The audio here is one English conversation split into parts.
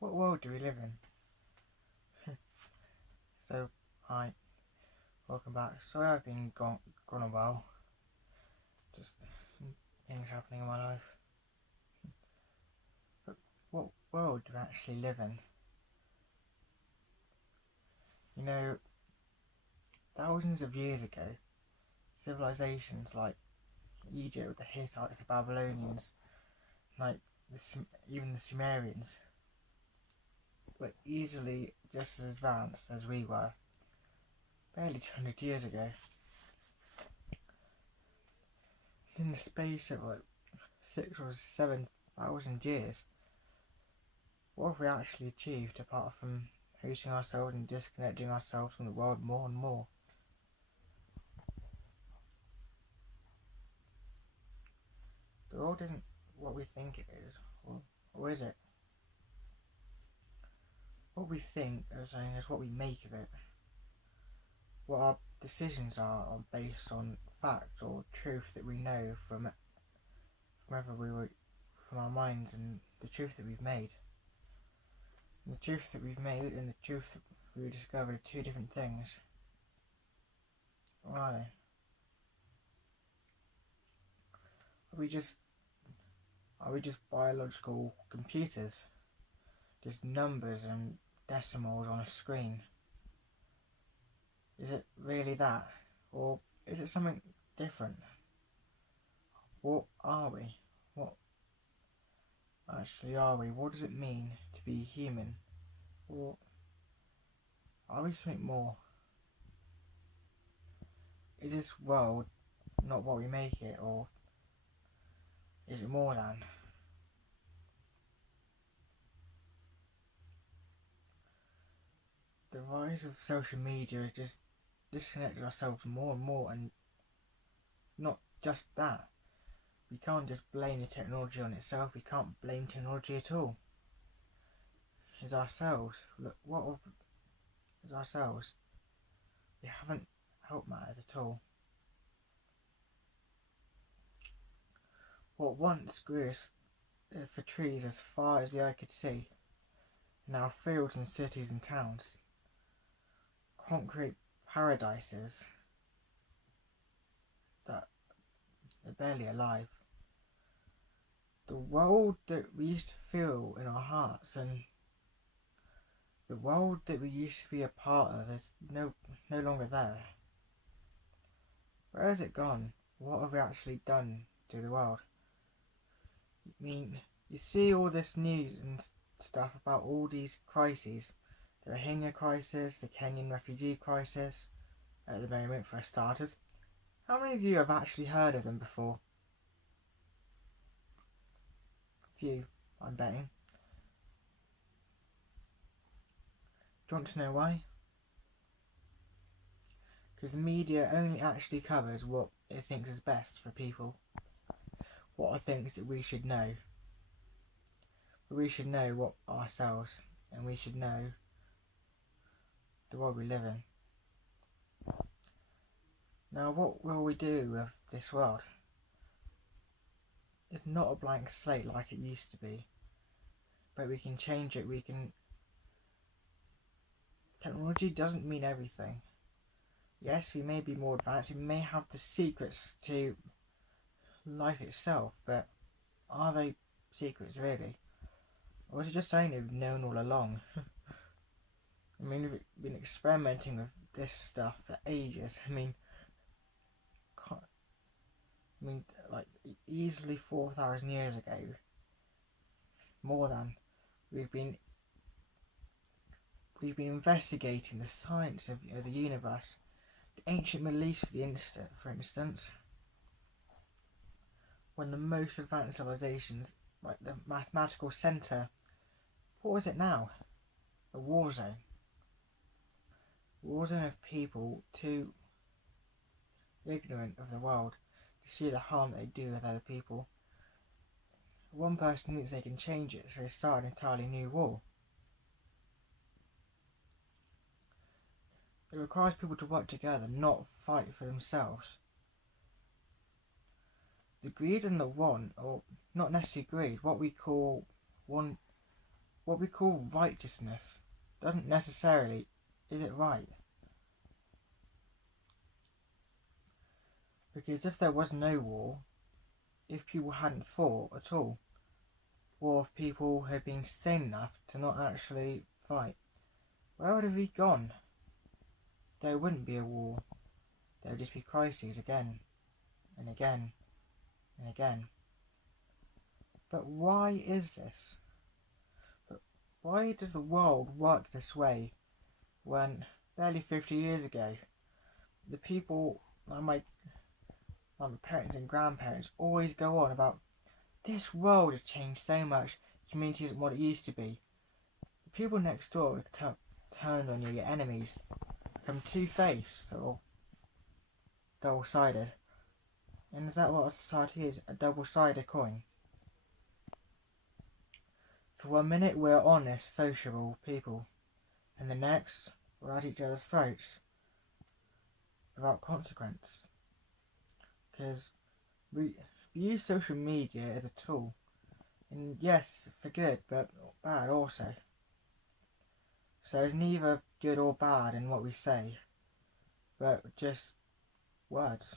What world do we live in? So, hi, welcome back. Sorry I've been gone a while. Just some things happening in my life. But what world do we actually live in? You know, thousands of years ago, civilizations like Egypt, the Hittites, the Babylonians, like even the Sumerians, were easily just as advanced as we were, barely 200 years ago. In the space of like 6 or 7 thousand years, what have we actually achieved apart from hosting ourselves and disconnecting ourselves from the world more and more? The world isn't what we think it is, or is it? What we think is what we make of it. What our decisions are based on fact or truth that we know from from our minds, and the truth that we've made. And the truth that we've made and the truth that we discovered are two different things. Why? Are we just biological computers? Just numbers and decimals on a screen? Is it really that? Or is it something different? What are we? What actually are we? What does it mean to be human? Or are we something more? Is this world not what we make it, or is it more than? The rise of social media has just disconnected ourselves more and more, and not just that. We can't just blame the technology on itself. We can't blame technology at all. It's ourselves. Look, is ourselves. We haven't helped matters at all. What once grew for trees as far as the eye could see, now fields and cities and towns, concrete paradises that are barely alive. The world that we used to feel in our hearts, and the world that we used to be a part of, is no longer there. Where has it gone? What have we actually done to the world? I mean, you see all this news and stuff about all these crises. The Rohingya crisis, the Kenyan refugee crisis, at the moment for starters. How many of you have actually heard of them before? A few, I'm betting. Do you want to know why? Because the media only actually covers what it thinks is best for people. What it thinks that we should know. But we should know what ourselves, and we should know the world we live in. Now, what will we do with this world? It's not a blank slate like it used to be, but we can change it. Technology doesn't mean everything. Yes, we may be more advanced, we may have the secrets to life itself, but are they secrets really? Or is it just something we've known all along? I mean, we've been experimenting with this stuff for ages. Like easily 4,000 years ago, more than, we've been investigating the science of the universe. The ancient Middle East, for instance, when the most advanced civilizations, like the mathematical centre, what was it now? A war zone. War zone of people too ignorant of the world to see the harm they do with other people. One person thinks they can change it, so they start an entirely new war. It requires people to work together, not fight for themselves. The greed and the want, or not necessarily greed, what what we call righteousness doesn't necessarily, is it right? Because if there was no war, if people hadn't fought at all, or if people had been sane enough to not actually fight, where would have we gone? There wouldn't be a war. There would just be crises again and again and again. But why is this? Why does the world work this way when barely 50 years ago the people like my parents and grandparents always go on about this world has changed so much, community isn't what it used to be. The people next door turned on you, your enemies, become two-faced or double-sided. And is that what a society is? A double-sided coin? For 1 minute we're honest, sociable people, and the next we're at each other's throats without consequence. Because we use social media as a tool, and yes, for good, but bad also. So there's neither good or bad in what we say, but just words.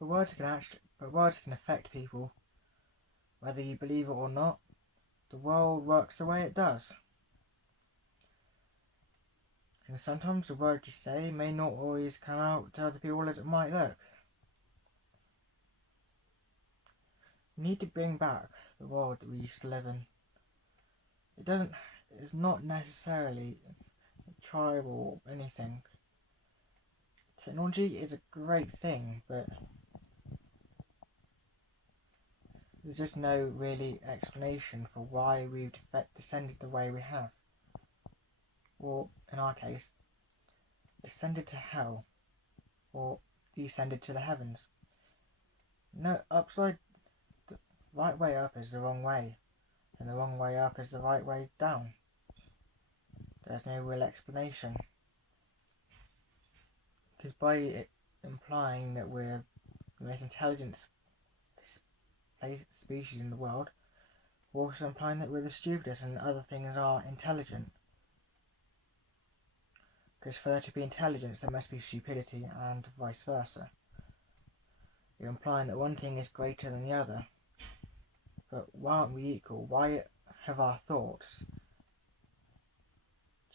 But words can affect people. Whether you believe it or not, the world works the way it does. And sometimes the words you say may not always come out to other people as it might look. We need to bring back the world that we used to live in. It's not necessarily tribal or anything. Technology is a great thing, but there's just no really explanation for why we've descended the way we have. Or, in our case, ascended to hell, or descended to the heavens. No, the right way up is the wrong way, and the wrong way up is the right way down. There's no real explanation. Because by it implying that we're the most intelligent species in the world, we're also implying that we're the stupidest and other things are intelligent. Because for there to be intelligence there must be stupidity and vice versa. You're implying that one thing is greater than the other. But why aren't we equal? Why have our thoughts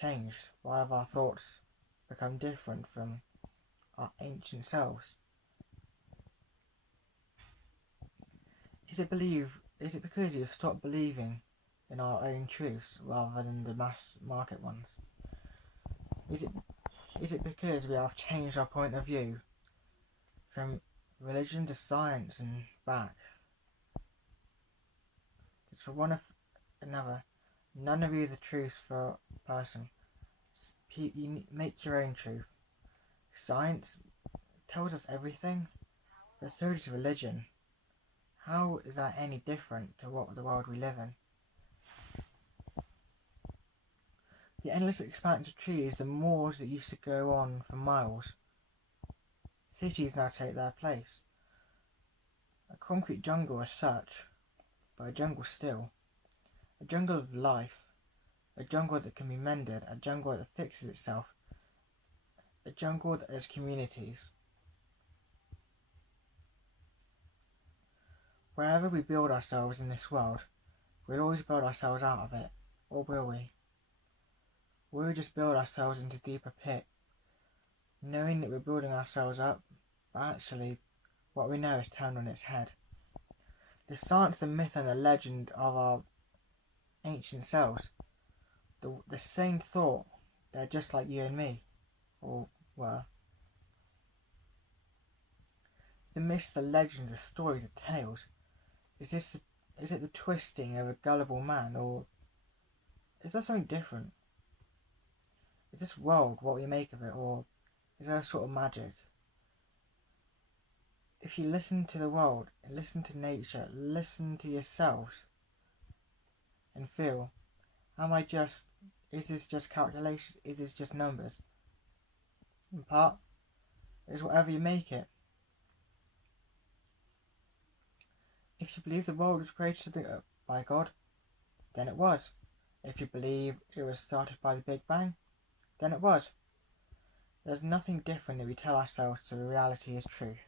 changed? Why have our thoughts become different from our ancient selves? Is it because we've stopped believing in our own truths rather than the mass market ones? Is it because we have changed our point of view from religion to science and back? It's for one of another. None of you are the truth for a person. You make your own truth. Science tells us everything, but so does religion. How is that any different to the world we live in? The endless expanse of trees, the moors that used to go on for miles. Cities now take their place. A concrete jungle as such, but a jungle still. A jungle of life. A jungle that can be mended. A jungle that fixes itself. A jungle that has communities. Wherever we build ourselves in this world, we'll always build ourselves out of it, or will we? Will we just build ourselves into a deeper pit, knowing that we're building ourselves up, but actually what we know is turned on its head? The science, the myth and the legend of our ancient selves, the same thought, they're just like you and me, or were. The myths, the legends, the stories, the tales, is it the twisting of a gullible man, or is there something different? Is this world what we make of it, or is there a sort of magic? If you listen to the world, listen to nature, listen to yourselves, and feel, is this just calculation? Is this just numbers? In part, it's whatever you make it. If you believe the world was created by God, then it was. If you believe it was started by the Big Bang, then it was. There's nothing different that we tell ourselves to the reality is truth.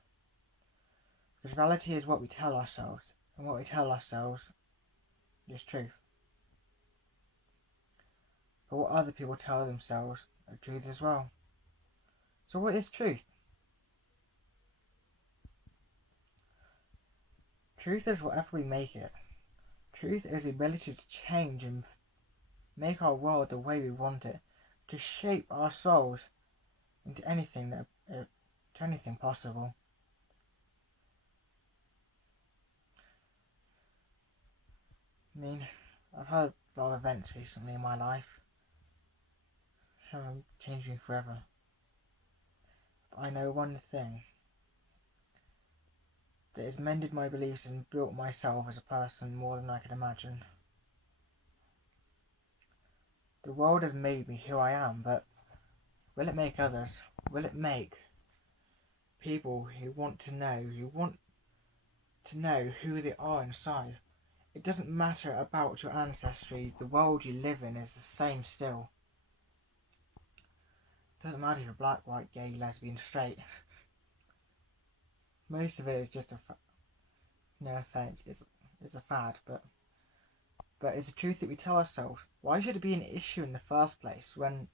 Because reality is what we tell ourselves, and what we tell ourselves is truth. But what other people tell themselves are truth as well. So what is truth? Truth is whatever we make it. Truth is the ability to change and make our world the way we want it, to shape our souls into anything possible. I mean, I've had a lot of events recently in my life, changed me forever. But I know one thing that has mended my beliefs and built myself as a person more than I could imagine. The world has made me who I am, but will it make others? Will it make people who want to know who they are inside? It doesn't matter about your ancestry, the world you live in is the same still. It doesn't matter if you're black, white, gay, lesbian, straight. Most of it is just no offense, it's a fad, but it's a truth that we tell ourselves. Why should it be an issue in the first place when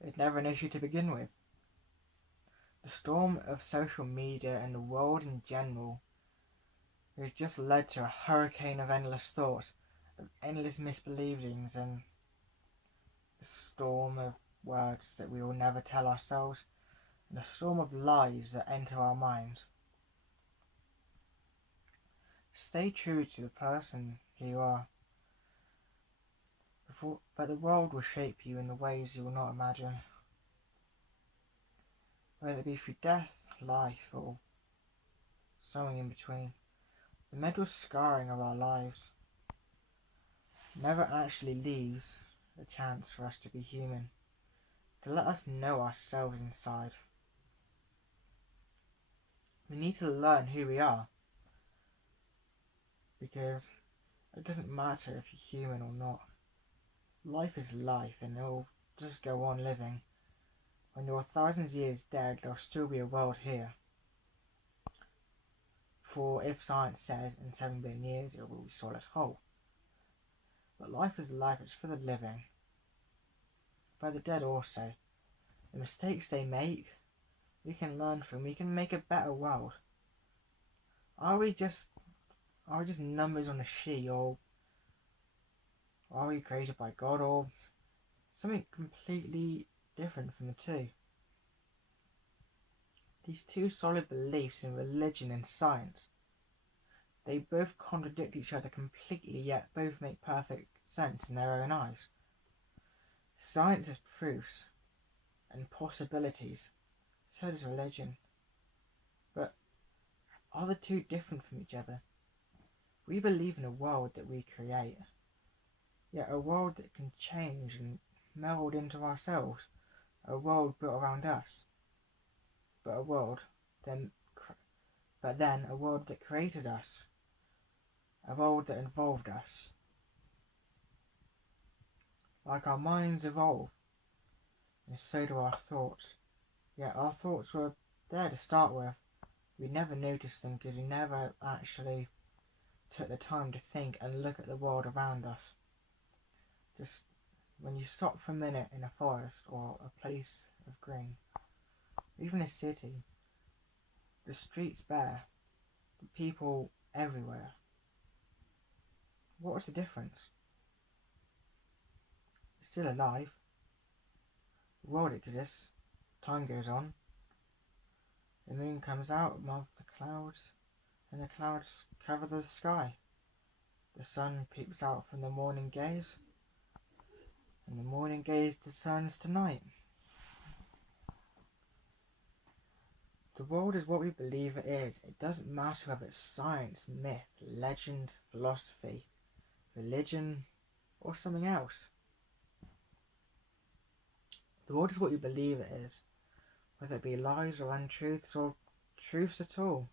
it's never an issue to begin with? The storm of social media and the world in general has just led to a hurricane of endless thoughts, of endless misbelievings, and a storm of words that we will never tell ourselves, and a storm of lies that enter our minds. Stay true to the person who you are, but the world will shape you in the ways you will not imagine. Whether it be through death, life, or something in between. The mental scarring of our lives never actually leaves a chance for us to be human, to let us know ourselves inside. We need to learn who we are, because it doesn't matter if you're human or not. Life is life, and it will just go on living. When you're thousands of years dead, there'll still be a world here. For if science says in 7 billion years it will be solid whole. But life is life, it's for the living. By the dead also. The mistakes they make, we can learn from, we can make a better world. Are we just numbers on a sheet, or are we created by God, or something completely different from the two? These two solid beliefs in religion and science, they both contradict each other completely, yet both make perfect sense in their own eyes. Science has proofs and possibilities, so does religion. But are the two different from each other? We believe in a world that we create, yet a world that can change and meld into ourselves, a world built around us, but then a world that created us, a world that involved us. Like our minds evolve, and so do our thoughts. Yet our thoughts were there to start with. We never noticed them because we never actually took the time to think and look at the world around us. Just when you stop for a minute in a forest or a place of green, even a city, the streets bare, the people everywhere. What was the difference? It's still alive. The world exists. Time goes on. The moon comes out above the clouds, and the clouds cover the sky. The sun peeps out from the morning gaze, and the morning gaze discerns to night. The world is what we believe it is. It doesn't matter whether it's science, myth, legend, philosophy, religion, or something else. The world is what you believe it is, whether it be lies or untruths or truths at all.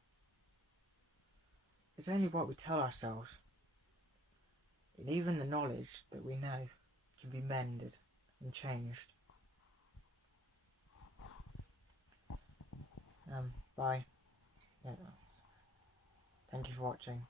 It's only what we tell ourselves. And even the knowledge that we know can be mended and changed. Bye. Yeah. Thank you for watching.